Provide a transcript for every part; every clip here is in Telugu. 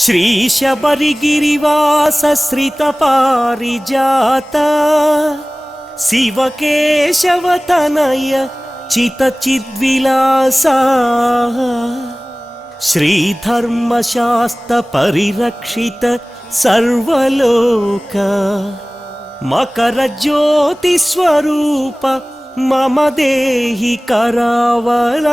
श्रीशबरिगिरिवासश्रितपारिजात शिवकेशवतनय चितचिद्विलासा श्रीधर्मशास्त्रपरिरक्षित सर्वलोक मकरज्योतिस्वरूप मम देहि करावलम्बम्।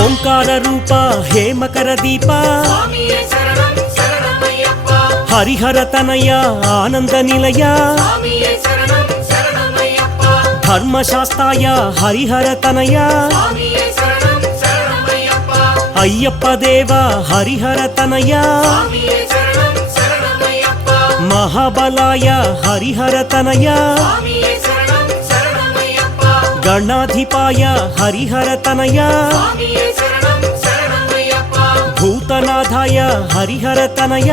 ओंकार रूप हे मकर दीप हरिहर तनय आनंद निलय धर्मशास्त्राय हरिहर तनय अय्यप्प देव हरिहर तनय महाबलाय हरिहर तनय गणाधिपाय हरिहर तनय भूतनाथाय हरिहर तनय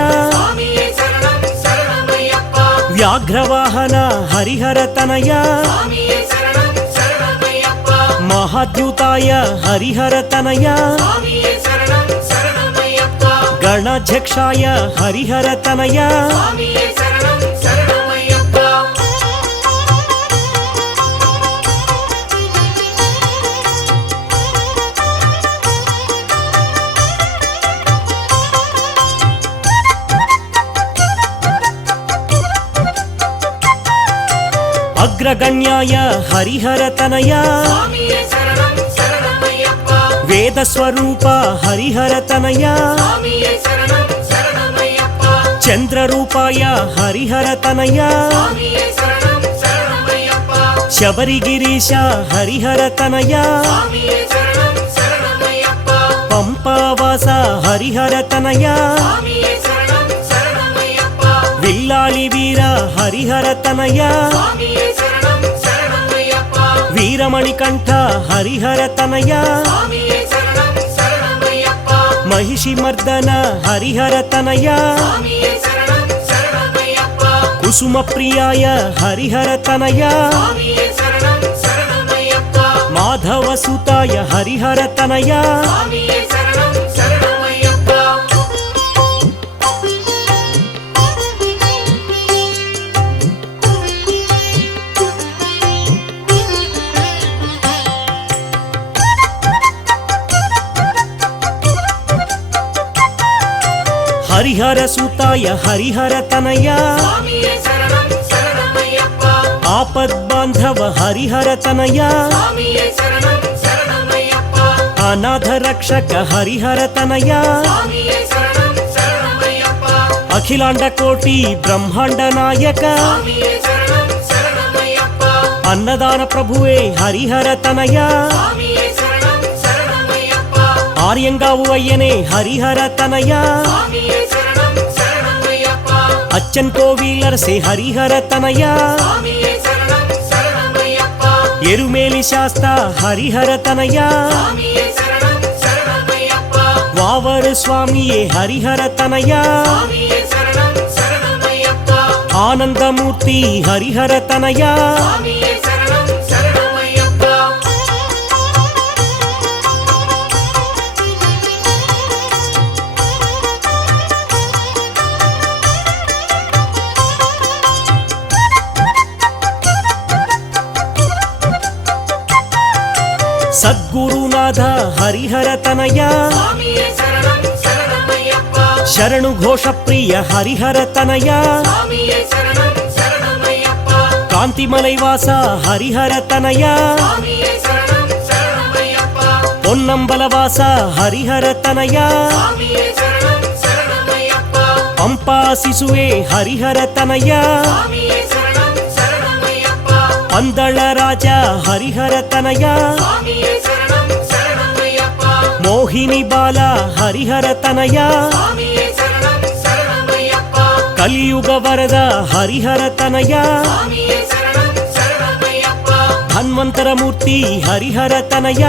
व्याघ्रवाहन हरिहर तनय महाद्युताय हरिहर तनय गणाध्यक्षाय हरिहर तनय अग्रगण्याय हरिहर तनय वेदस्वरूप हरिहर तनय चंद्ररूपाय हरिहर तनय शबरिगिरीश हरिहर तनय पंपावास हरिहर तनय विल्लाली वीर हरिहर तनय वीरमणिकंठ हरिहर तनय महिषिमर्दन हरिहर तनय कुसुम प्रियाय हरिहर तनय माधवसुताय हरिहर तनय हरिहर सुताय हरिहर तनय आपद बांधव हरिहर तनय अनाथ रक्षक हरिहर तनय अखिलांड कोटि ब्रह्मांड नायक अन्नदान प्रभुवे हरिहर तनय आर्यंगावु अय्यने हरिहर तनय अच्चन कोविलर से हरिहर तनय एरुमेलि शास्ता हरिहर तनय वावर स्वामिये हरिहर तनय आनंदमूर्ति हरिहर तनय सद्गुरुनाथ हरिहर तनय शरणु घोष प्रिय हरिहर तनय कांतिमलैवास हरिहर तनय पोन्नंबलवास हरिहर तनय पंपा शिशुवे हरिहर तनय पंदळ राजा हरिहर तनय मोहिनी बाला हरिहर तनय कलियुग वरद हरिहर तनय धन्वंतर मूर्ति हरिहर तनय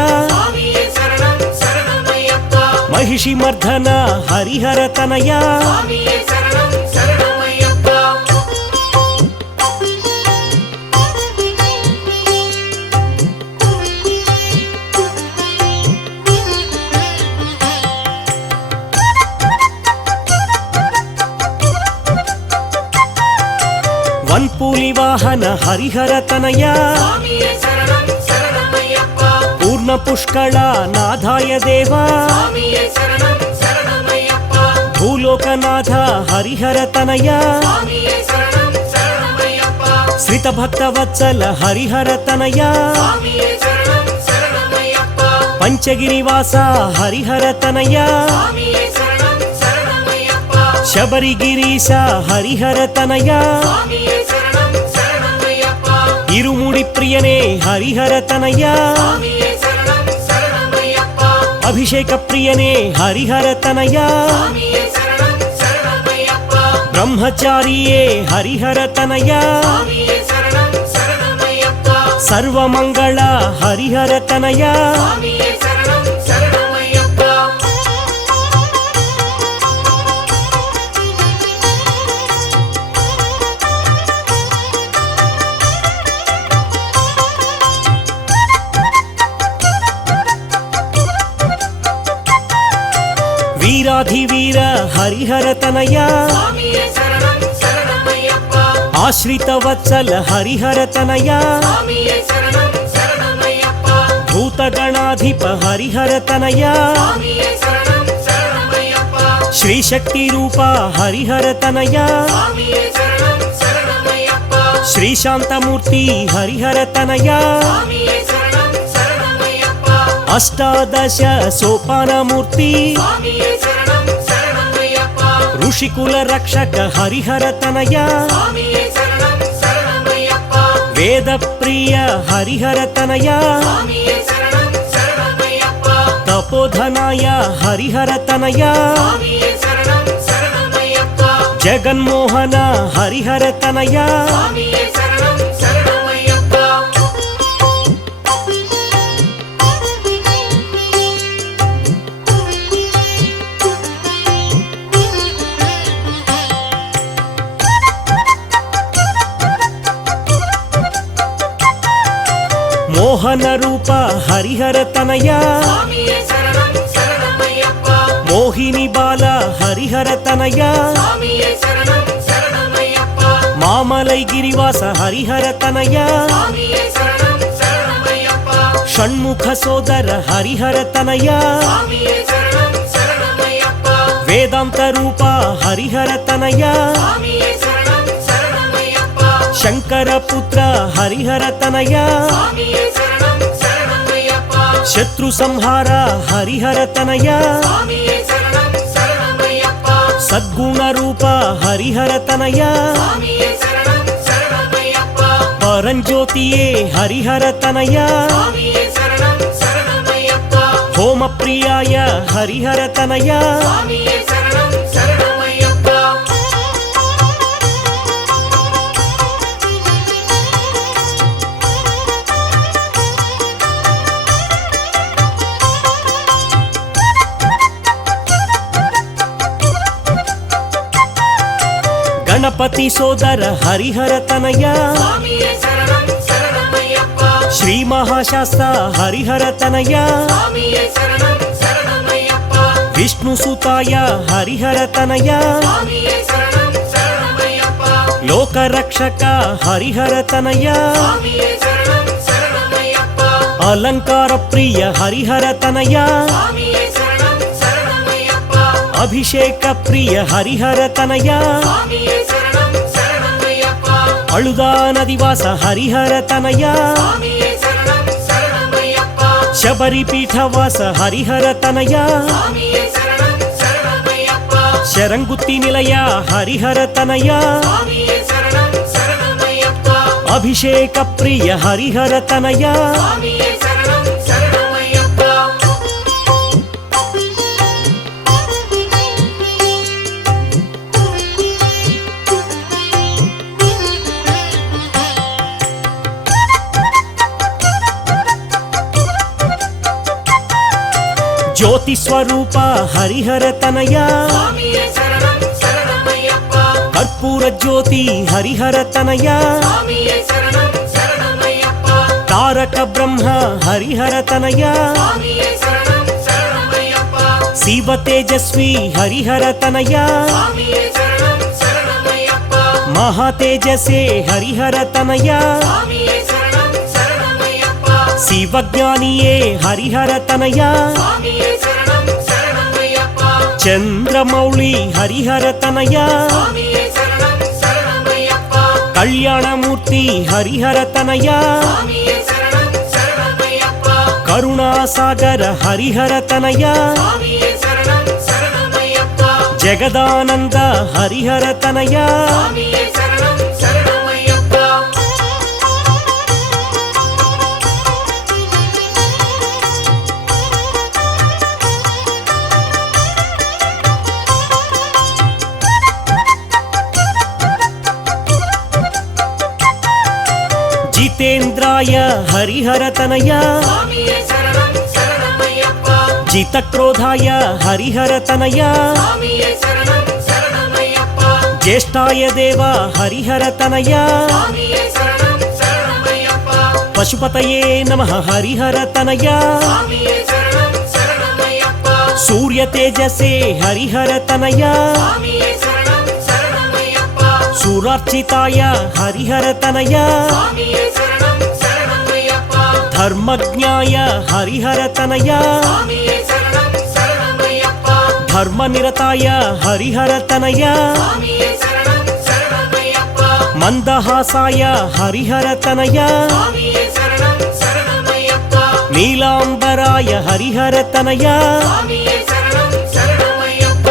మహిషి మర్దన హరిహర తనయ స్వామియే శరణం శరణమయ్యప్ప వన్పూలి వాహన హరిహర తనయ స్వామియే శరణం శరణమయ్యప్ప పూర్ణ పుష్కళ నాథాయ దేవా స్వామియే శరణం శరణమయ్యప్ప భూలోకనాథ హరిహర తనయ స్వామియే శరణం శరణమయ్యప్ప శ్రిత భక్త వత్సల హరిహర తనయ స్వామియే శరణం శరణమయ్యప్ప పంచగిరివాస హరిహర తనయ స్వామియే శరణం శరణమయ్యప్ప శబరిగిరీశ హరిహర తనయ స్వామియే శరణం శరణమయ్యప్ప ఇరుముడి ప్రియనే హరిహర తనయ స్వామియే శరణం శరణమయ్యప్ప అభిషేక ప్రియనే హరిహర తనయ స్వామియే శరణం శరణమయ్యప్ప బ్రహ్మచారియే హరిహర తనయ స్వామియే శరణం శరణమయ్యప్ప సర్వమంగళ హరిహర తనయ స్వామియే శరణం శరణమయ్యప్ప వీరాధివీర హరిహర తనయ స్వామియే శరణం శరణమయ్యప్ప ఆశ్రిత వత్సల హరిహర తనయ స్వామియే శరణం శరణమయ్యప్ప భూతగణాధిప హరిహర తనయ స్వామియే శరణం శరణమయ్యప్ప శ్రీశక్తి రూప హరిహర తనయ స్వామియే శరణం శరణమయ్యప్ప శ్రీశాంతమూర్తి హరిహర తనయ స్వామియే శరణం శరణమయ్యప్ప అష్టాదశ సోపానమూర్తి స్వామియే శరణం శరణమయ్యప్ప ఋషికుల రక్షక హరిహర తనయ స్వామియే శరణం శరణమయ్యప్ప వేద ప్రియ హరిహర తనయ స్వామియే శరణం శరణమయ్యప్ప తపోధనాయ హరిహర తనయ స్వామియే శరణం శరణమయ్యప్ప జగన్మోహన హరిహర తనయ స్వామియే శరణం శరణమయ్యప్ప మోహన రూప హరిహర తనయ స్వామియే శరణం శరణమయ్యప్ప మోహిని బాల హరిహర తనయ స్వామియే శరణం శరణమయ్యప్ప మామలై గిరివాస హరిహర తనయ స్వామియే శరణం శరణమయ్యప్ప షణ్ముఖ సోదర హరిహర తనయ స్వామియే శరణం శరణమయ్యప్ప వేదాంత రూప హరిహర తనయ స్వామియే శరణం శరణమయ్యప్ప శంకర పుత్ర హరిహర తనయ స్వామియే శరణం శరణమయ్యప్ప శత్రు సంహార హరిహర తనయ స్వామియే శరణం శరణమయ్యప్ప సద్గుణ రూప హరిహర తనయ స్వామియే శరణం శరణమయ్యప్ప పరంజ్యోతియే హరిహర తనయ స్వామియే శరణం శరణమయ్యప్ప హోమ ప్రియాయ హరిహర తనయ స్వామియే శరణం శరణమయ్యప్ప గణపతి సోదర హరిహర తనయ స్వామియే శరణం శరణమయ్యప్ప శ్రీ మహాశాస్త్ర హరిహర తనయ స్వామియే శరణం శరణమయ్యప్ప విష్ణు సుతాయ హరిహర తనయ స్వామియే శరణం శరణమయ్యప్ప లోక రక్షక హరిహర తనయ స్వామియే శరణం శరణమయ్యప్ప అలంకార ప్రియ హరిహర తనయ స్వామియే శరణం శరణమయ్యప్ప అభిషేక ప్రియ హరిహర తనయ స్వామియే శరణం శరణమయ్యప్ప అళుదా నదివాస హరిహర తనయ స్వామియే శరణం శరణమయ్యప్ప శబరి పీఠవాస హరిహర తనయ స్వామియే శరణం శరణమయ్యప్ప శరంగుత్తి నిలయ హరిహర తనయ స్వామియే శరణం శరణమయ్యప్ప అభిషేక ప్రియ హరిహర తనయ స్వామియే శరణం శరణమయ్యప్ప జ్యోతి స్వరూప హరిహర తనయ స్వామియే శరణం శరణమయ్యప్ప కర్పూర జ్యోతి హరిహర తనయ స్వామియే శరణం శరణమయ్యప్ప తారక బ్రహ్మ హరిహర తనయ స్వామియే శరణం శరణమయ్యప్ప శివ తేజస్వి హరిహర తనయ స్వామియే శరణం శరణమయ్యప్ప మహా తేజసే హరిహర తనయ స్వామియే శరణం శరణమయ్యప్ప శివజ్ఞానియే హరిహర తనయ స్వామియే శరణం శరణమయ్యప్ప చంద్రమౌళి హరిహర తనయ స్వామియే శరణం శరణమయ్యప్ప కళ్యాణమూర్తి హరిహర తనయ స్వామియే శరణం శరణమయ్యప్ప కరుణాసాగర హరిహర తనయ స్వామియే శరణం శరణమయ్యప్ప జగదానంద హరిహర తనయ స్వామియే శరణం శరణమయ్యప్ప జితేంద్రాయ హరిహర తనయ స్వామియే శరణం శరణమయ్యప్ప జితక్రోధాయ హరిహర తనయ స్వామియే శరణం శరణమయ్యప్ప జ్యేష్ఠాయ దేవ హరిహర తనయ స్వామియే శరణం శరణమయ్యప్ప పశుపతయే నమః హరిహర తనయ స్వామియే శరణం శరణమయ్యప్ప సూర్య తేజసే హరిహర తనయ స్వామియే శరణం శరణమయ్యప్ప సురార్చితాయ హరిహర తనయ స్వామియే శరణం శరణమయ్యప్ప ధర్మజ్ఞాయ హరిహర తనయ స్వామియే శరణం శరణమయ్యప్ప ధర్మనిరతాయ హరిహర తనయ స్వామియే శరణం శరణమయ్యప్ప మందహాసాయ హరిహర తనయ స్వామియే శరణం శరణమయ్యప్ప నీలాంబరాయ హరిహర తనయ స్వామియే శరణం శరణమయ్యప్ప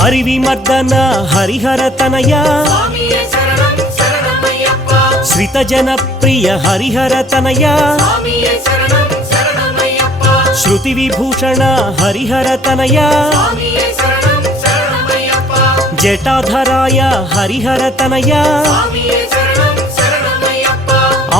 హరివిమర్దన హరిహర తనయ స్వామియే శరణం శరణమయ్యప్ప శ్రితజనప్రియ హరిహర తనయ స్వామియే శరణం శరణమయ్యప్ప శృతి విభూషణ హరిహర తనయ స్వామియే శరణం శరణమయ్యప్ప జటాధరాయ హరిహర తనయ స్వామియే శరణం శరణమయ్యప్ప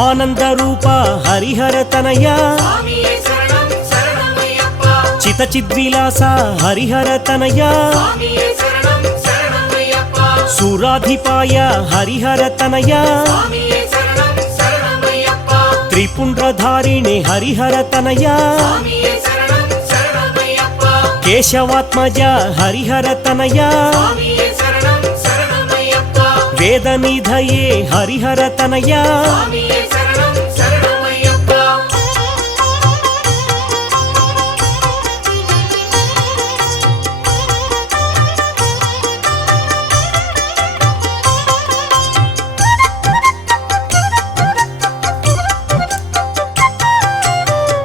ఆనందరూప హరిహర తనయ స్వామియే శరణం శరణమయ్యప్ప చితచిద్విలాస హరిహర తనయ స్వామియే శరణం శరణమయ్యప్ప సురాధిపాయ హరిహర తనయ స్వామియే శరణం శరణమయ్యప్ప త్రిపుండ్రధారిణి హరిహర తనయ స్వామియే శరణం శరణమయ్యప్ప కేశవాత్మజ హరిహర తనయ స్వామియే శరణం శరణమయ్యప్ప వేదనిధయే హరిహర తనయ స్వామియే శరణం శరణమయ్యప్ప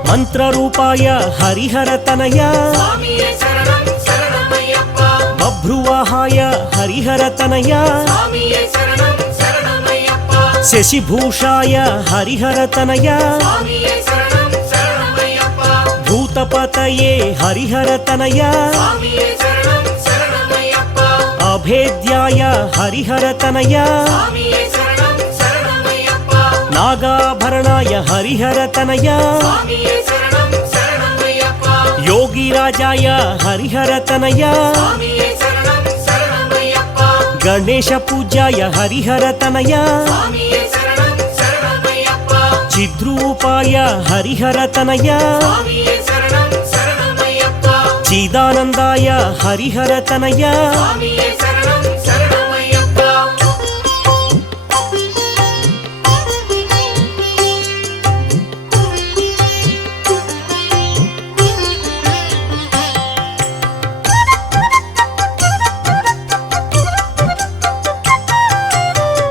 మంత్రరూపాయ హరిహర తనయ స్వామియే శరణం శరణమయ్యప్ప బభ్రువాహాయ హరిహర తనయ స్వామియే శరణం శరణమయ్యప్ప శశిభూషాయ హరిహర తనయ స్వామియే శరణం శరణమయ్యప్ప భూతపతయే హరిహర తనయ స్వామియే శరణం శరణమయ్యప్ప అభేద్యాయ హరిహర తనయ స్వామియే శరణం శరణమయ్యప్ప నాగాభరణాయ హరిహర తనయ స్వామియే శరణం శరణమయ్యప్ప యోగిరాజాయ హరిహర తనయ స్వామియే శరణం శరణమయ్యప్ప గణేశ పూజ్యాయ హరిహర తనయ స్వామియే శరణం శరణమయ్యప్ప చిద్రూపాయ హరిహర తనయ స్వామియే శరణం శరణమయ్యప్ప చిదానందాయ హరిహర తనయ స్వామియే శరణం శరణమయ్యప్ప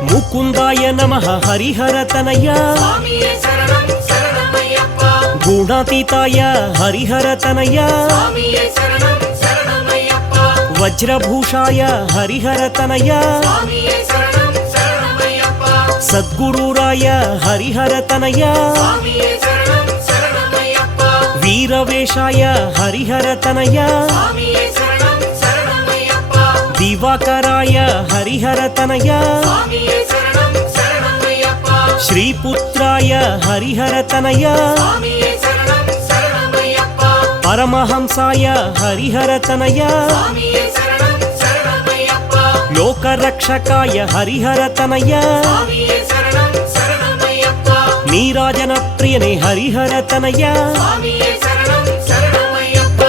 ముకుందాయ నమః హరిహర తనయ స్వామియే శరణం శరణమయ్యప్ప గుణాతీతాయ హరిహర తనయ స్వామియే శరణం శరణమయ్యప్ప వజ్రభూషాయ హరిహర తనయ స్వామియే శరణం శరణమయ్యప్ప సద్గురురాయ హరిహర తనయ స్వామియే శరణం శరణమయ్యప్ప వీరవే దివాకరేశాయ హరిహర తనయ స్వామియే శరణం శరణమయ్యప్ప దివాకరాయ హరిహర తనయ స్వామియే శరణం శరణమయ్యప్ప శ్రీపుత్రాయ హరిహర తనయ స్వామియే శరణం శరణమయ్యప్ప పరమహంసాయ హరిహర తనయ స్వామియే శరణం శరణమయ్యప్ప లోకరక్షకాయ హరిహర తనయ స్వామియే శరణం శరణమయ్యప్ప నీరాజన ప్రియనే హరిహర తనయ స్వామియే శరణం శరణమయ్యప్ప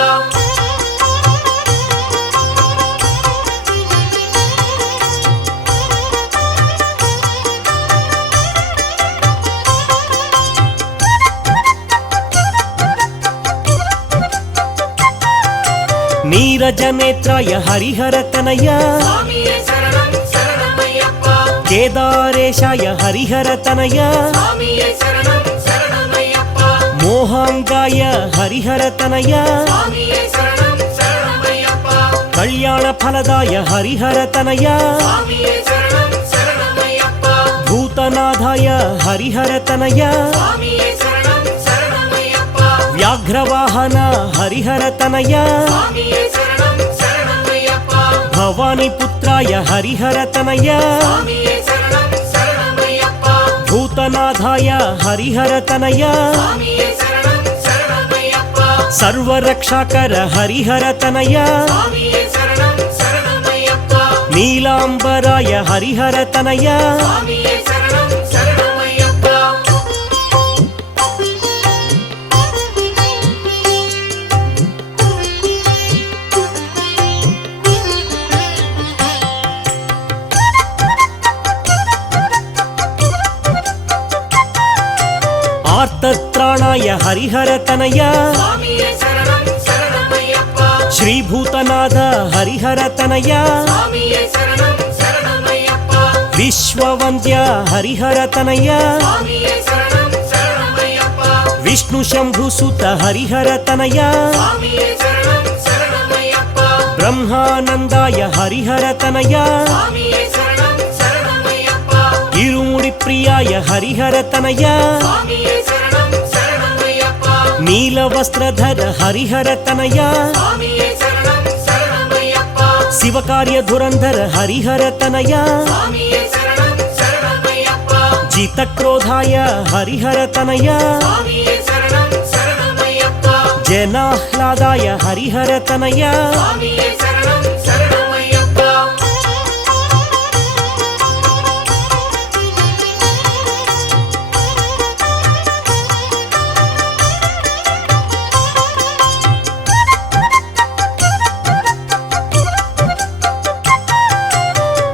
నీరజనేత్రాయ హరిహర తనయ స్వామియే శరణం శరణమయ్యప్ప కేదారేశాయ హరిహర తనయ స్వామియే శరణం శరణమయ్యప్ప మోహాంగాయ హరిహర తనయ స్వామియే శరణం శరణమయ్యప్ప కళ్యాణ ఫలదాయ హరిహర తనయ స్వామియే శరణం శరణమయ్యప్ప భూతనాథాయ హరిహర తనయ స్వామియే శరణం శరణమయ్యప్ప వ్యాఘ్రవాహన హరిహర తనయ స్వామియే శరణం శరణమయ్యప్ప భవాని పుత్రాయ హరిహర తనయ స్వామియే శరణం శరణమయ్యప్ప భూతనాథాయ హరిహర తనయ స్వామియే శరణం శరణమయ్యప్ప సర్వరక్షాకర హరిహర తనయ స్వామియే శరణం శరణమయ్యప్ప నీలాంబరాయ హరిహర తనయ స్వామియే శరణం శరణమయ్యప్ప ఆర్తత్రాణాయ హరిహర తనయ స్వామియే శరణం శరణమయ్యప్ప శ్రీభూతనాథ హరిహర తనయ స్వామియే శరణం శరణమయ్యప్ప విశ్వవంద్య హరిహర తనయ స్వామియే శరణం శరణమయ్యప్ప విష్ణు శంభుసుత హరిహర తనయ స్వామియే శరణం శరణమయ్యప్ప బ్రహ్మానందాయ హరిహర తనయ స్వామియే శరణం శరణమయ్యప్ప ఇరుముడి ప్రియాయ హరిహర తనయ స్వామియే శరణం శరణమయ్యప్ప నీలవస్త్రధర హరిహర తనయ స్వామియే శరణం శరణమయ్యప్ప శివకార్య ధురంధర హరిహర తనయ స్వామియే శరణం శరణమయ్యప్ప జితక్రోధాయ హరిహర తనయ స్వామియే శరణం శరణమయ్యప్ప జనాహ్లాదాయ హరిహర తనయ స్వామియే శరణం శరణమయ్యప్ప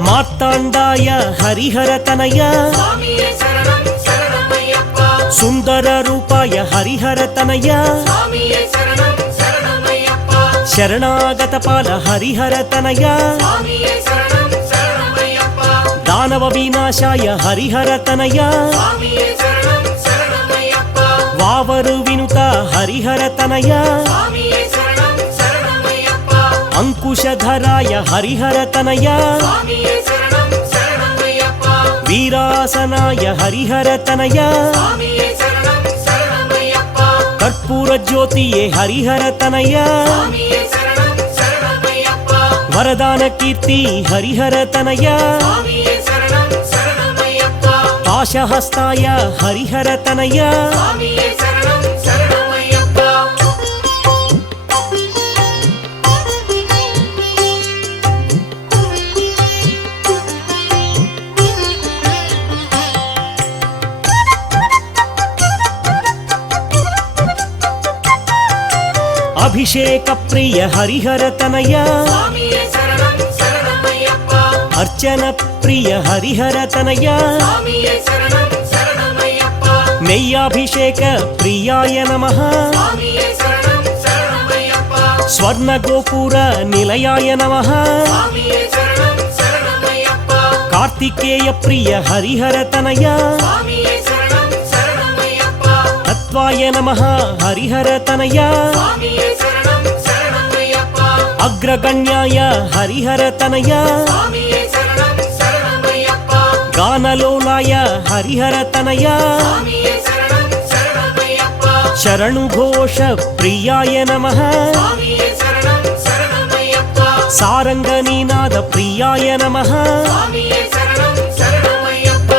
మార్తాండాయ హరిహర తనయ స్వామియే శరణం శరణమయ్యప్ప సుందర రూపాయ హరిహర తనయ స్వామియే శరణం శరణమయ్యప్ప శరణాగత పాల హరిహర తనయ స్వామియే శరణం శరణమయ్యప్ప దానవ వినాశాయ హరిహర తనయ స్వామియే శరణం శరణమయ్యప్ప వావరు వినుత హరిహర తనయ స్వామియే శరణం శరణమయ్యప్ప అంకుశధరాయ హరిహర తనయ స్వామియే శరణం శరణమయ్యప్ప వీరాసనాయ హరిహర తనయ స్వామియే శరణం శరణమయ్యప్ప కర్పూర జ్యోతియే హరిహర తనయ స్వామియే శరణం శరణమయ్యప్ప వరదాన కీర్తి హరిహర తనయ స్వామియే శరణం శరణమయ్యప్ప పాశహస్తాయ హరిహర తనయ స్వామియే శరణం శరణమయ్యప్ప అభిషేక ప్రియ హరిహర తనయ స్వామియే శరణం శరణమయ్యప్ప అర్చన ప్రియ హరిహర తనయ స్వామియే శరణం శరణమయ్యప్ప నెయ్యాభిషేక ప్రియాయ నమః స్వామియే శరణం శరణమయ్యప్ప స్వర్ణ గోపుర నిలయాయ నమః స్వామియే శరణం శరణమయ్యప్ప కార్తికేయ ప్రియ హరిహర తనయ స్వామియే శరణం శరణమయ్యప్ప తత్వాయ నమః హరిహర తనయ స్వామియే శరణం శరణమయ్యప్ప అగ్రగణ్యాయ హరిహర తనయ స్వామియే శరణం శరణమయ్యప్ప గానలోలాయ హరిహర తనయ స్వామియే శరణం శరణమయ్యప్ప శరణు ఘోష ప్రియాయ నమః స్వామియే శరణం శరణమయ్యప్ప సారంగ నీనాద ప్రియాయ నమః స్వామియే శరణం శరణమయ్యప్ప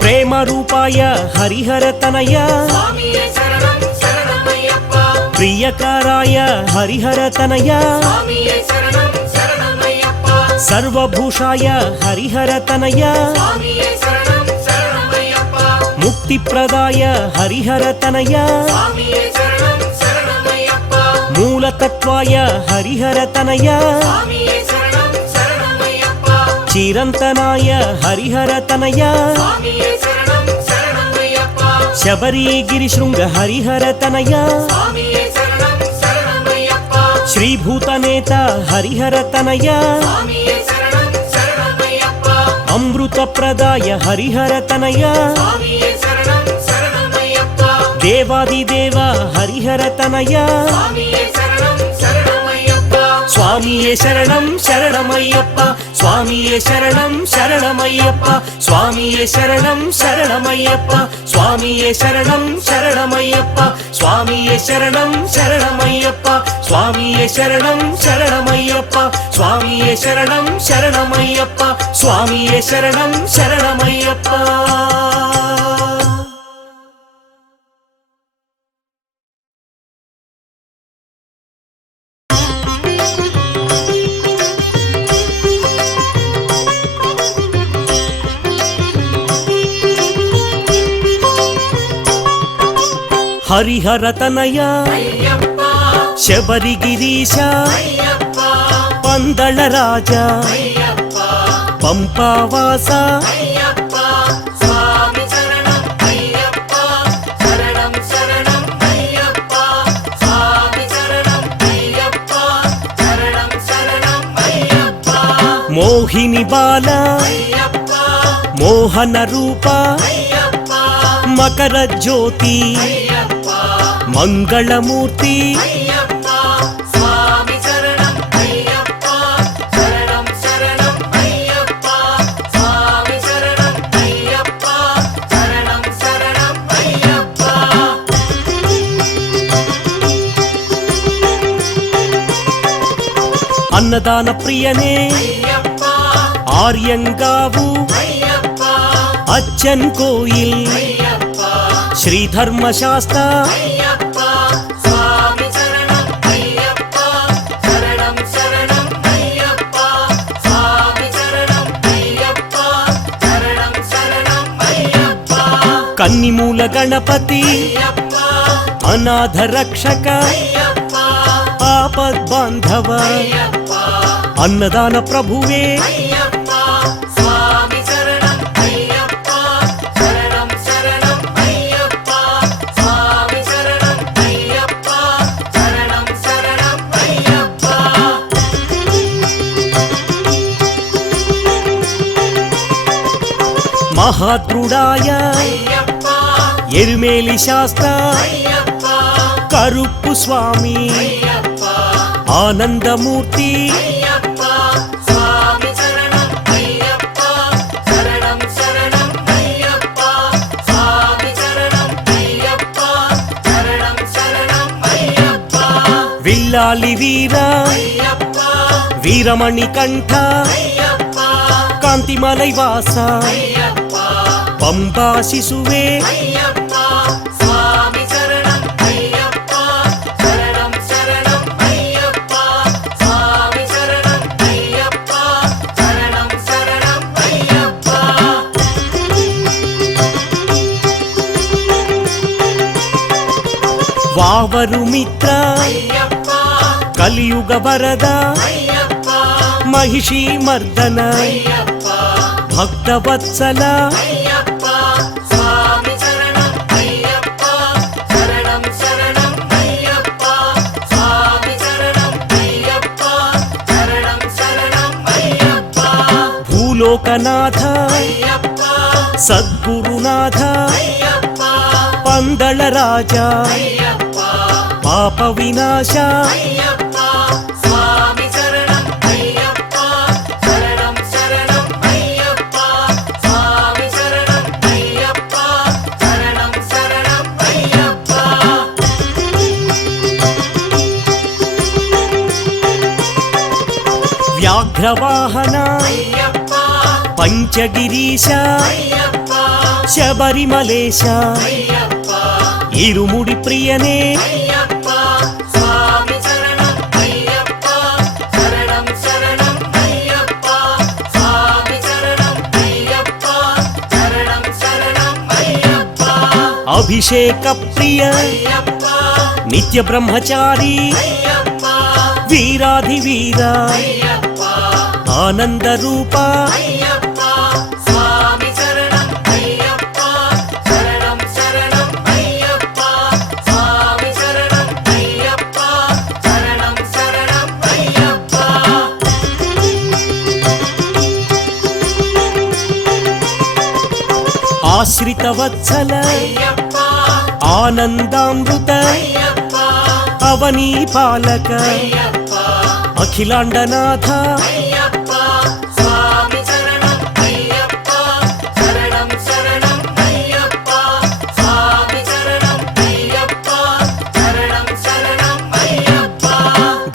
ప్రేమ రూపాయ హరిహర తనయ స్వామియే శరణం శరణమయ్యప్ప ప్రియకారాయ హరిహర తనయ స్వామియే శరణం శరణమయ్యప్ప సర్వభూషాయ హరిహర తనయ స్వామియే శరణం శరణమయ్యప్ప ముక్తిప్రదాయ హరిహర తనయ స్వామియే శరణం శరణమయ్యప్ప మూలతత్వాయ హరిహర తనయ స్వామియే శరణం శరణమయ్యప్ప చిరంతనాయ హరిహర తనయ స్వామియే శరణం శరణమయ్యప్ప శబరిగిరి శృంగ హరిహర తనయ స్వామియే శరణం శరణమయ్యప్ప శ్రీభూతనేత హరిహర తనయ స్వామియే శరణం శరణమయ్యప్ప అమృత ప్రదాయ హరిహర తనయ స్వామియే శరణం శరణమయ్యప్ప దేవాదిదేవ హరిహర తనయ స్వామియే శరణం శరణమయ్యప్ప స్వామియే శరణం శరణమయ్యప్ప స్వామియే శరణం శరణమయ్యప్ప స్వామియే శరణం శరణమయ్యప్ప స్వామియే శరణం శరణమయ్యప్ప స్వామియే శరణం శరణమయ్యప్ప స్వామియే శరణం శరణమయ్యప్ప స్వామియే శరణం శరణమయ్యప్ప స్వామియే శరణం శరణమయ్యప్ప హరిహర తనయ అయ్యప్ప శబరిగిరీశ అయ్యప్ప పందళ రాజా అయ్యప్ప పంపావాస అయ్యప్ప స్వామి శరణం అయ్యప్ప శరణం శరణం అయ్యప్ప స్వామి శరణం అయ్యప్ప శరణం శరణం అయ్యప్ప మోహిని బాల అయ్యప్ప మోహన రూప అయ్యప్ప మకర జ్యోతి అయ్యప్ప మంగళమూర్తి అయ్యప్ప స్వామి శరణం అయ్యప్ప శరణం శరణం అయ్యప్ప స్వామి శరణం అయ్యప్ప శరణం శరణం అయ్యప్ప అన్నదాన ప్రియనే అయ్యప్ప ఆర్యంగావు అయ్యప్ప అచ్చన్ కోయిల్ అయ్యప్ప శ్రీధర్మశాస్త్ర అయ్యప్ప స్వామి శరణం అయ్యప్ప శరణం శరణం అయ్యప్ప స్వామి శరణం అయ్యప్ప శరణం శరణం అయ్యప్ప కన్నిమూల గణపతి అయ్యప్ప అనాథ రక్షక అయ్యప్ప ఆపద్బాంధవ అయ్యప్ప అన్నదాన ప్రభువే అయ్యప్ప స్వామి శరణం అయ్యప్ప శరణం శరణం అయ్యప్ప స్వామి శరణం అయ్యప్ప శరణం శరణం అయ్యప్ప మహాద్రుడాయ అయ్యప్ప ఎరుమేలి శాస్త్ర అయ్యప్ప కరుప్పు స్వామి అయ్యప్ప ఆనందమూర్తి అయ్యప్ప స్వామి శరణం అయ్యప్ప శరణం శరణం అయ్యప్ప స్వామి శరణం అయ్యప్ప శరణం శరణం అయ్యప్ప విల్లాలి వీర అయ్యప్ప వీరమణి కంఠ అయ్యప్ప కాంతిమలై వాస అయ్యప్ప పంబా శిశువే అయ్యప్ప స్వామి శరణం అయ్యప్ప శరణం శరణం అయ్యప్ప స్వామి శరణం అయ్యప్ప శరణం శరణం అయ్యప్ప వావరు మిత్ర అయ్యప్ప కలియుగ వరద అయ్యప్ప మహిషీ మర్దన అయ్యప్ప భక్తవత్సల అయ్యప్ప స్వామి శరణం అయ్యప్ప శరణం శరణం అయ్యప్ప స్వామి శరణం అయ్యప్ప శరణం శరణం అయ్యప్ప భూలోకనాథ అయ్యప్ప సద్గురునాథ అయ్యప్ప పందళ రాజా అయ్యప్ప పాప వినాశ అయ్యప్ప స్వామి శరణం అయ్యప్ప శరణం శరణం అయ్యప్ప స్వామి శరణం అయ్యప్ప శరణం శరణం అయ్యప్ప వ్యాఘ్రవాహన అయ్యప్ప పంచగిరీశ అయ్యప్ప శబరిమలేశ అయ్యప్ప ఇరుముడి ప్రియనే అయ్యప్ప స్వామి శరణం అయ్యప్ప శరణం శరణం అయ్యప్ప స్వామి శరణం అయ్యప్ప శరణం శరణం అయ్యప్ప అభిషేక ప్రియ అయ్యప్ప నిత్య బ్రహ్మచారి అయ్యప్ప వీరాధివీర అయ్యప్ప ఆనంద రూప అయ్యప్ప స్వామి శరణం అయ్యప్ప శరణం శరణం అయ్యప్ప స్వామి శరణం అయ్యప్ప శరణం శరణం అయ్యప్ప ఆశ్రిత వత్సల అయ్యప్ప ఆనందామృత అయ్యప్ప అవనీ పాలక అయ్యప్ప అఖిలాండనాథ అయ్యప్ప స్వామి శరణం అయ్యప్ప శరణం శరణం అయ్యప్ప స్వామి శరణం అయ్యప్ప శరణం శరణం అయ్యప్ప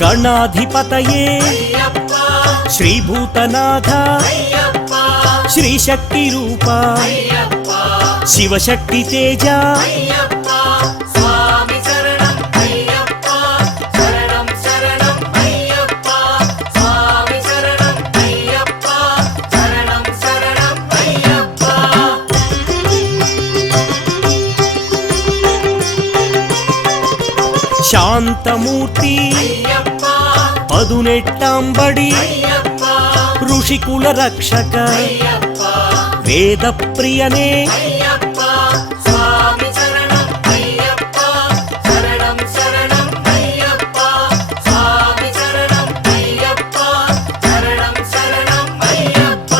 గణాధిపతయే అయ్యప్ప శ్రీభూతనాథ అయ్యప్ప శ్రీశక్తి రూప అయ్యప్ప శివశక్తి తేజ అయ్యప్ప స్వామి శరణం అయ్యప్ప శరణం శరణం అయ్యప్ప స్వామి శరణం అయ్యప్ప శరణం శరణం అయ్యప్ప శాంతమూర్తి అయ్యప్ప పదునెట్టాంబడి అయ్యప్ప ఋషికుల రక్షక అయ్యప్ప వేద ప్రియనే అయ్యప్ప స్వామి శరణం అయ్యప్ప శరణం శరణం అయ్యప్ప స్వామి శరణం అయ్యప్ప శరణం శరణం అయ్యప్ప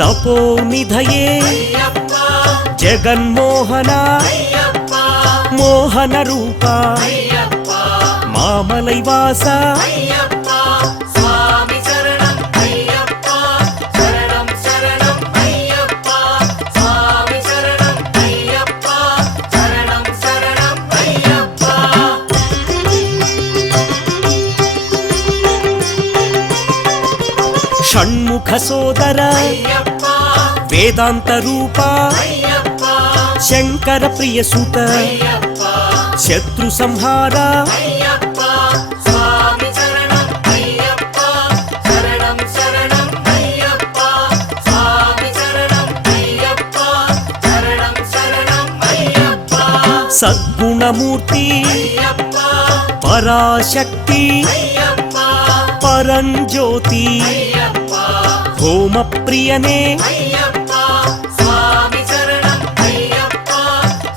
తపోనిధయే అయ్యప్ప జగన్మోహన అయ్యప్ప మోహన రూప అయ్యప్ప మామలైవాస అయ్యప్ప స్వామి శరణం అయ్యప్ప శరణం శరణం అయ్యప్ప స్వామి శరణం అయ్యప్ప శరణం శరణం అయ్యప్ప షణ్ముఖ సోదర అయ్యప్ప వేదాంత రూప అయ్యప్ప శంకర ప్రియసుత అయ్యప్ప శత్రు సంహార అయ్యప్ప స్వామి శరణం అయ్యప్ప శరణం శరణం అయ్యప్ప స్వామి శరణం అయ్యప్ప శరణం శరణం అయ్యప్ప సద్గుణమూర్తి అయ్యప్ప పరాశక్తి అయ్యప్ప పరంజ్యోతి అయ్యప్ప హోమ ప్రియనే అయ్యప్ప స్వామి శరణం అయ్యప్ప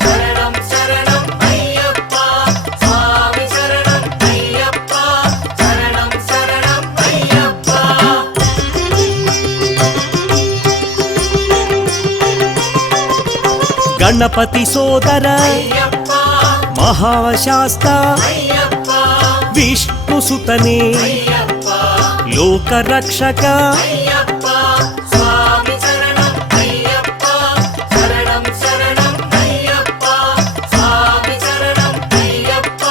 శరణం శరణం అయ్యప్ప స్వామి శరణం అయ్యప్ప శరణం శరణం అయ్యప్ప గణపతి సోదర అయ్యప్ప మహాశాస్త అయ్యప్ప విష్ణుసుతనే అయ్యప్ప లోకరక్షక అయ్యప్ప స్వామి శరణం అయ్యప్ప శరణం శరణం అయ్యప్ప స్వామి శరణం అయ్యప్ప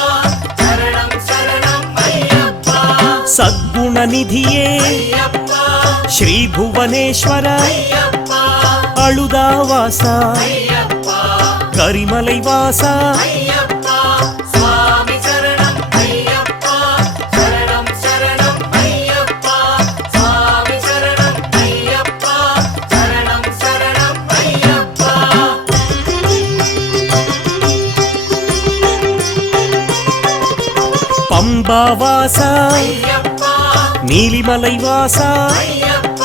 శరణం శరణం అయ్యప్ప సద్గుణనిధియే అయ్యప్ప శ్రీ భువనేశ్వర అయ్యప్ప అళుదావాస అయ్యప్ప కరిమలైవాస అయ్యప్ప స్వామి శరణం అయ్యప్ప శరణం శరణం అయ్యప్ప స్వామి శరణం అయ్యప్ప శరణం శరణం అయ్యప్ప పంబావాస అయ్యప్ప నీలిమలైవాస అయ్యప్ప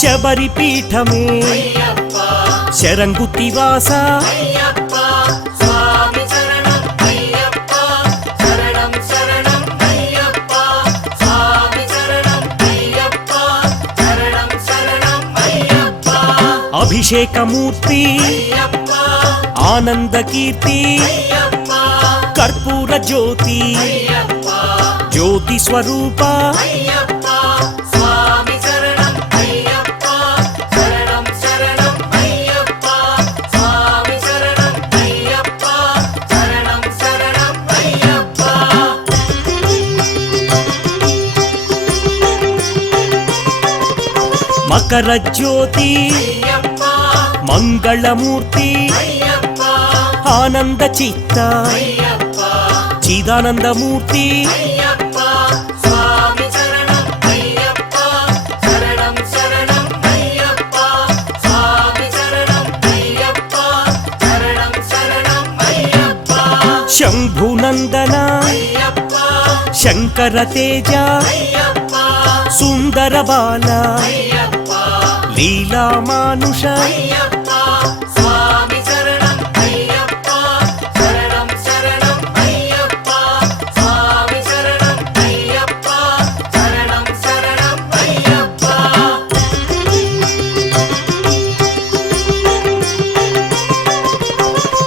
శబరిపీఠమే అయ్యప్ప శరంగుతివాస అయ్యప్ప స్వామి శరణం అయ్యప్ప శరణం శరణం అయ్యప్ప స్వామి శరణం అయ్యప్ప శరణం శరణం అయ్యప్ప అభిషేకమూర్తి అయ్యప్ప ఆనంద కీర్తి అయ్యప్ప కర్పూర జ్యోతి అయ్యప్ప జ్యోతి స్వరూప అయ్యప్ప స్వామి శరణం అయ్యప్ప శరణం శరణం అయ్యప్ప స్వామి శరణం అయ్యప్ప శరణం శరణం అయ్యప్ప మకర జ్యోతి అయ్యప్ప మంగళమూర్తి అయ్యప్ప ఆనంద చిత్త అయ్యప్ప చిదానందమూర్తి అయ్యప్ప స్వామి శరణం అయ్యప్ప శరణం శరణం అయ్యప్ప స్వామి శరణం అయ్యప్ప శరణం శరణం అయ్యప్ప శంభునందన అయ్యప్ప శంకర తేజ అయ్యప్ప సుందర బాల అయ్యప్ప లీలా మానుష అయ్యప్ప స్వామి శరణం అయ్యప్ప శరణం శరణం అయ్యప్ప స్వామి శరణం అయ్యప్ప శరణం శరణం అయ్యప్ప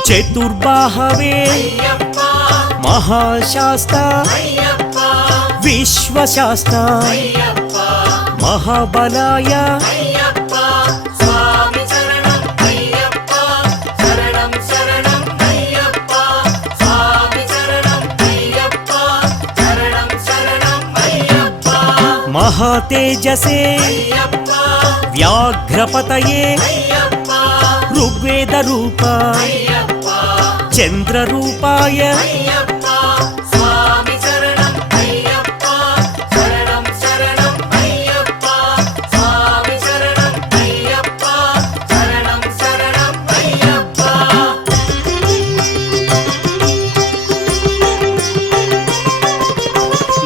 చతుర్బాహవే అయ్యప్ప మహాశాస్త అయ్యప్ప విశ్వశాస్త అయ్యప్ప మహాబలాయ అయ్యప్ప స్వామి శరణం అయ్యప్ప శరణం శరణం అయ్యప్ప స్వామి శరణం అయ్యప్ప శరణం శరణం అయ్యప్ప మహాతేజసే అయ్యప్ప వ్యాఘ్రపతయే అయ్యప్ప ఋగ్వేద రూప అయ్యప్ప చంద్ర రూపాయ అయ్యప్ప స్వామి శరణం అయ్యప్ప శరణం శరణం అయ్యప్ప స్వామి శరణం అయ్యప్ప శరణం శరణం అయ్యప్ప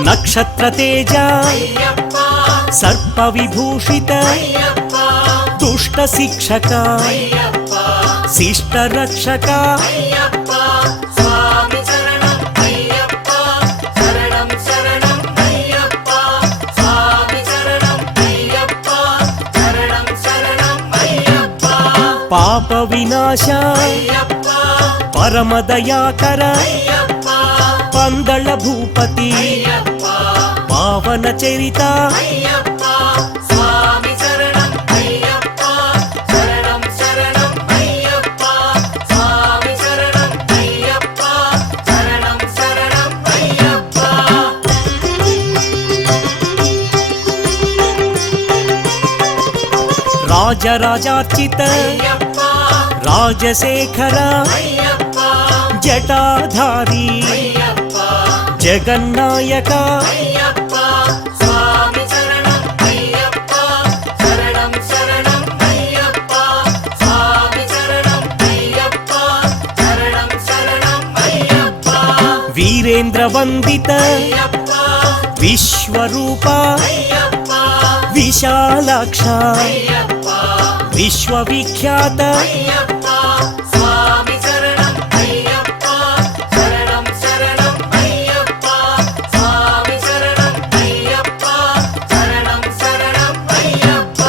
నక్షత్ర తేజ అయ్యప్ప సర్ప విభూషిత అయ్యప్ప దుష్ట శిక్షక అయ్యప్ప శిష్ట రక్షక అయ్యప్ప స్వామి శరణం అయ్యప్ప శరణం శరణం అయ్యప్ప స్వామి శరణం అయ్యప్ప శరణం శరణం అయ్యప్ప పాప వినాశ అయ్యప్ప పరమదయాకర అయ్యప్ప పందళ భూపతి అయ్యప్ప పావన చరిత అయ్యప్ప స్వామి శరణం అయ్యప్ప శరణం శరణం అయ్యప్ప స్వామి శరణం అయ్యప్ప శరణం శరణం అయ్యప్ప రాజరాజార్చిత అయ్యప్ప రాజశేఖర అయ్యప్ప జటాధారి అయ్యప్ప జగన్నాయక అయ్యప్ప స్వామి శరణం అయ్యప్ప శరణం శరణం అయ్యప్ప స్వామి శరణం అయ్యప్ప శరణం శరణం అయ్యప్ప వీరేంద్ర వందిత అయ్యప్ప విశ్వరూప అయ్యప్ప విశాలాక్ష అయ్యప్ప విశ్వవిఖ్యాత అయ్యప్ప స్వామి శరణం అయ్యప్ప శరణం శరణం అయ్యప్ప స్వామి శరణం అయ్యప్ప శరణం శరణం అయ్యప్ప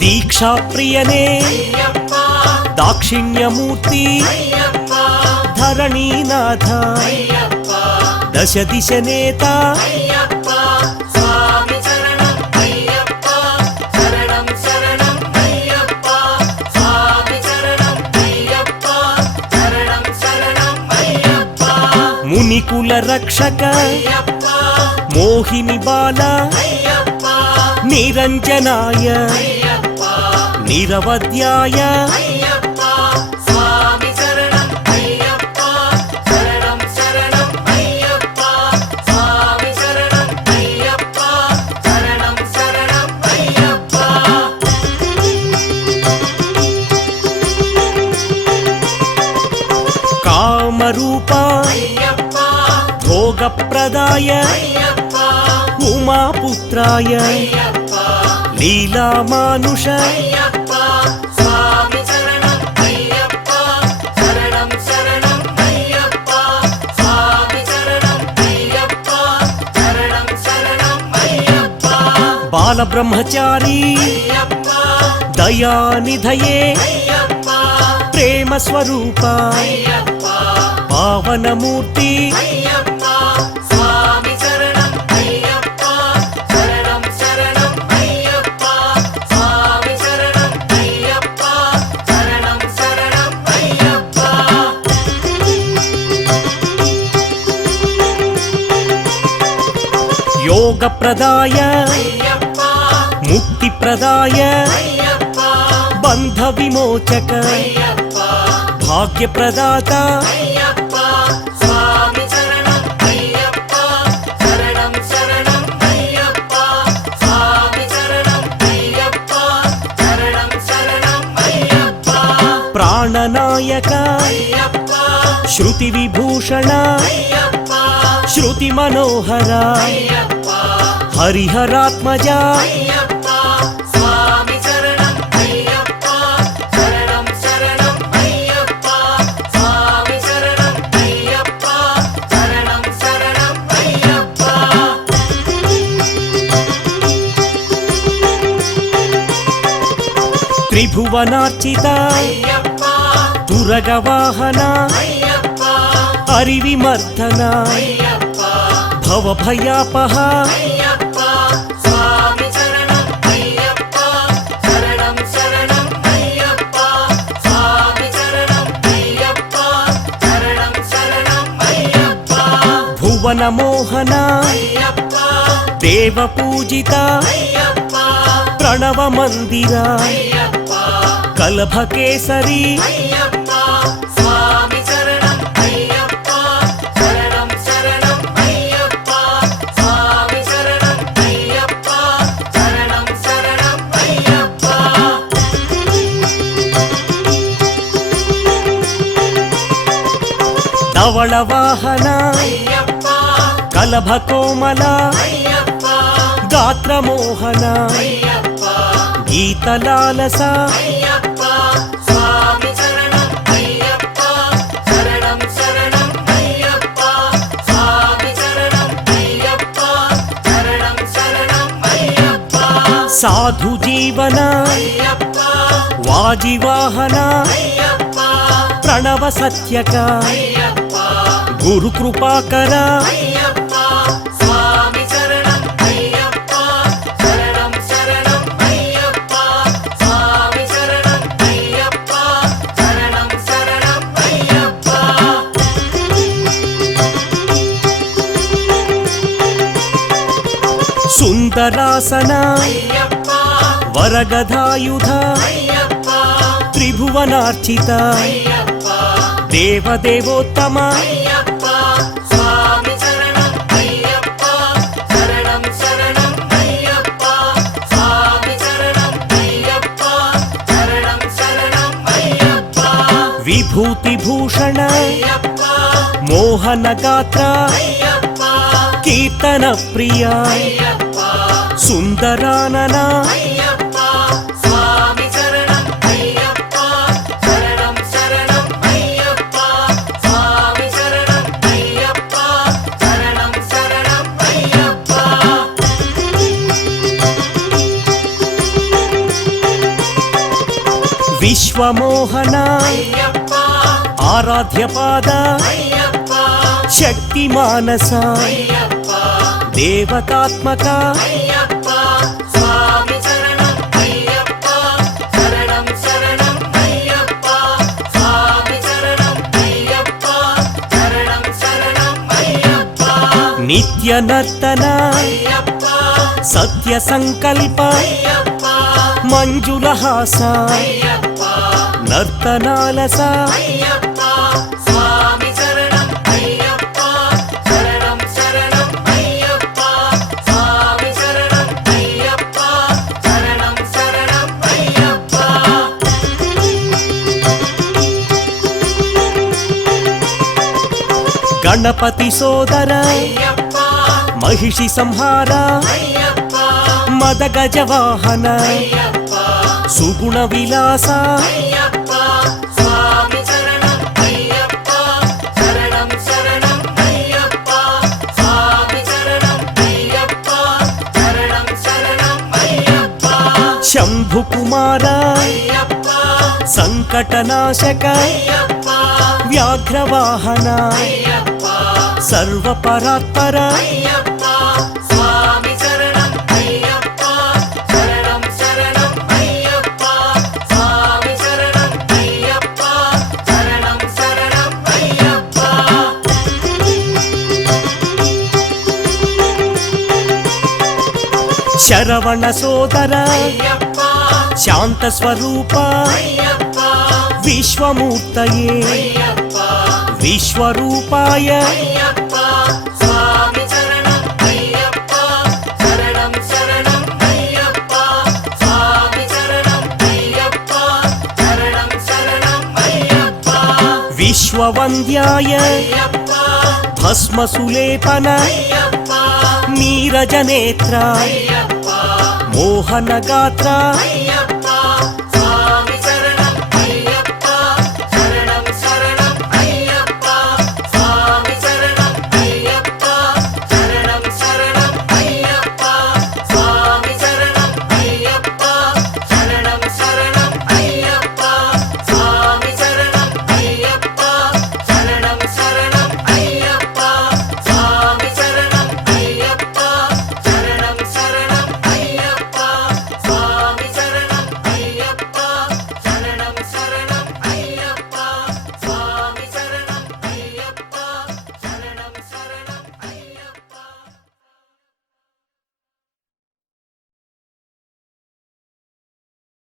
దీక్షాప్రియనే అయ్యప్ప దాక్షిణ్యమూర్తి అయ్యప్ప ధరణీనాథ అయ్యప్ప దశ దిశ నేత అయ్యప్ప స్వామి శరణం అయ్యప్ప శరణం శరణం అయ్యప్ప స్వామి శరణం అయ్యప్ప శరణం శరణం అయ్యప్ప మునికుల రక్షక అయ్యప్ప మోహిని బాల అయ్యప్ప నిరంజనాయ అయ్యప్ప నిరవధ్యాయ అయ్యప్ప స్వామి శరణం అయ్యప్ప శరణం శరణం అయ్యప్ప స్వామి శరణం అయ్యప్ప శరణం శరణం అయ్యప్ప కామరూప అయ్యప్ప భోగప్రదాయ అయ్యప్ప ఉమాపుత్రాయ అయ్యప్ప లీలా మానుష అయ్యప్ప స్వామి శరణం అయ్యప్ప శరణం శరణం అయ్యప్ప స్వామి శరణం అయ్యప్ప శరణం శరణం అయ్యప్ప బాల బ్రహ్మచారి అయ్యప్ప దయానిధయే అయ్యప్ప ప్రేమ స్వరూప అయ్యప్ప పావనమూర్తి అయ్యప్ప స్వామి శరణం అయ్యప్ప శరణం శరణం అయ్యప్ప స్వామి శరణం అయ్యప్ప శరణం శరణం అయ్యప్ప యోగ ప్రదాయ అయ్యప్ప ముక్తి ప్రదాయ అయ్యప్ప బంధ విమోచక అయ్యప్ప భాగ్య ప్రదాత అయ్యప్ప స్వామి శరణం అయ్యప్ప శరణం శరణం అయ్యప్ప స్వామి శరణం అయ్యప్ప శరణం శరణం అయ్యప్ప ప్రాణనాయక అయ్యప్ప శృతి విభూషణ అయ్యప్ప శృతి మనోహర అయ్యప్ప హరిహరాత్మజ అయ్యప్ప స్వామి శరణం అయ్యప్ప శరణం శరణం అయ్యప్ప స్వామి శరణం అయ్యప్ప శరణం శరణం అయ్యప్ప త్రిభువనార్చిత అయ్యప్ప తురగవాహన అయ్యప్ప హరివిమర్దన అయ్యప్ప భవభయాపహ అయ్యప్ప స్వామి శరణం అయ్యప్ప శరణం శరణం అయ్యప్ప స్వామి శరణం అయ్యప్ప శరణం శరణం అయ్యప్ప భువన మోహన అయ్యప్ప దేవ పూజిత అయ్యప్ప ప్రణవ మందిర అయ్యప్ప కలభ కేసరి అయ్యప్ప స్వామి శరణం అయ్యప్ప శరణం శరణం అయ్యప్ప స్వామి శరణం అయ్యప్ప శరణం శరణం అయ్యప్ప ధవళ వాహన అయ్యప్ప కలభ కోమల అయ్యప్ప గాత్ర మోహన అయ్యప్ప గీతలాలస అయ్యప్ప స్వామి శరణం అయ్యప్ప శరణం శరణం అయ్యప్ప స్వామి శరణం అయ్యప్ప శరణం శరణం అయ్యప్ప సాధు జీవన అయ్యప్ప వాజివాహన అయ్యప్ప ప్రణవ సత్యక అయ్యప్ప గురు కృపాకర అయ్యప్ప స్వామి శరణం అయ్యప్ప శరణం శరణం అయ్యప్ప స్వామి శరణం అయ్యప్ప శరణం శరణం అయ్యప్ప సుందరాసన అయ్యప్ప వరగధాయుధ అయ్యప్ప త్రిభువనార్చిత అయ్యప్ప దేవదేవోత్తమ అయ్యప్ప స్వామి శరణం అయ్యప్ప శరణం శరణం అయ్యప్ప స్వామి శరణం అయ్యప్ప శరణం శరణం అయ్యప్ప విభూతి భూషణ అయ్యప్ప మోహన గాత్ర అయ్యప్ప కీర్తన ప్రియ అయ్యప్ప సుందరానన అయ్యప్ప స్వామి శరణం అయ్యప్ప శరణం శరణం అయ్యప్ప స్వామి శరణం అయ్యప్ప శరణం శరణం అయ్యప్ప విశ్వమోహన అయ్యప్ప ఆరాధ్యపాద అయ్యప్ప శక్తి మానస అయ్యప్ప దేవతాత్మక అయ్యప్ప స్వామి శరణం అయ్యప్ప శరణం శరణం అయ్యప్ప స్వామి శరణం అయ్యప్ప శరణం శరణం అయ్యప్ప నిత్య నర్తన అయ్యప్ప సత్య సంకల్ప అయ్యప్ప మంజులహాస అయ్యప్ప నర్తనాలస అయ్యప్ప స్వామి శరణం అయ్యప్ప శరణం శరణం అయ్యప్ప స్వామి శరణం అయ్యప్ప శరణం శరణం అయ్యప్ప గణపతి సోదర అయ్యప్ప మహిషి సంహార అయ్యప్ప మద గజవాహన అయ్యప్ప సుగుణ విలాస అయ్యప్ప స్వామి శరణం అయ్యప్ప శరణం శరణం అయ్యప్ప స్వామి శరణం అయ్యప్ప శరణం శరణం కుమార అయ్యప్ప సంకటనాశక అయ్యప్ప వ్యాఘ్రవాహన అయ్యప్ప సర్వపరాత్పర అయ్యప్ప స్వామి శరణం అయ్యప్ప శరణం శరణం అయ్యప్ప స్వామి శరణం అయ్యప్ప శరణం శరణం అయ్యప్ప శరవణ సోదర అయ్యప్ప శాంత స్వరూప అయ్యప్ప విశ్వమూర్తయే అయ్యప్ప విశ్వరూపాయ అయ్యప్ప స్వామి శరణం అయ్యప్ప శరణం శరణం అయ్యప్ప స్వామి శరణం అయ్యప్ప శరణం శరణం అయ్యప్ప విశ్వవంద్యాయ అయ్యప్ప భస్మసులేపన అయ్యప్ప నీరజనేత్ర అయ్యప్ప మోహనగాత్ర అయ్యప్ప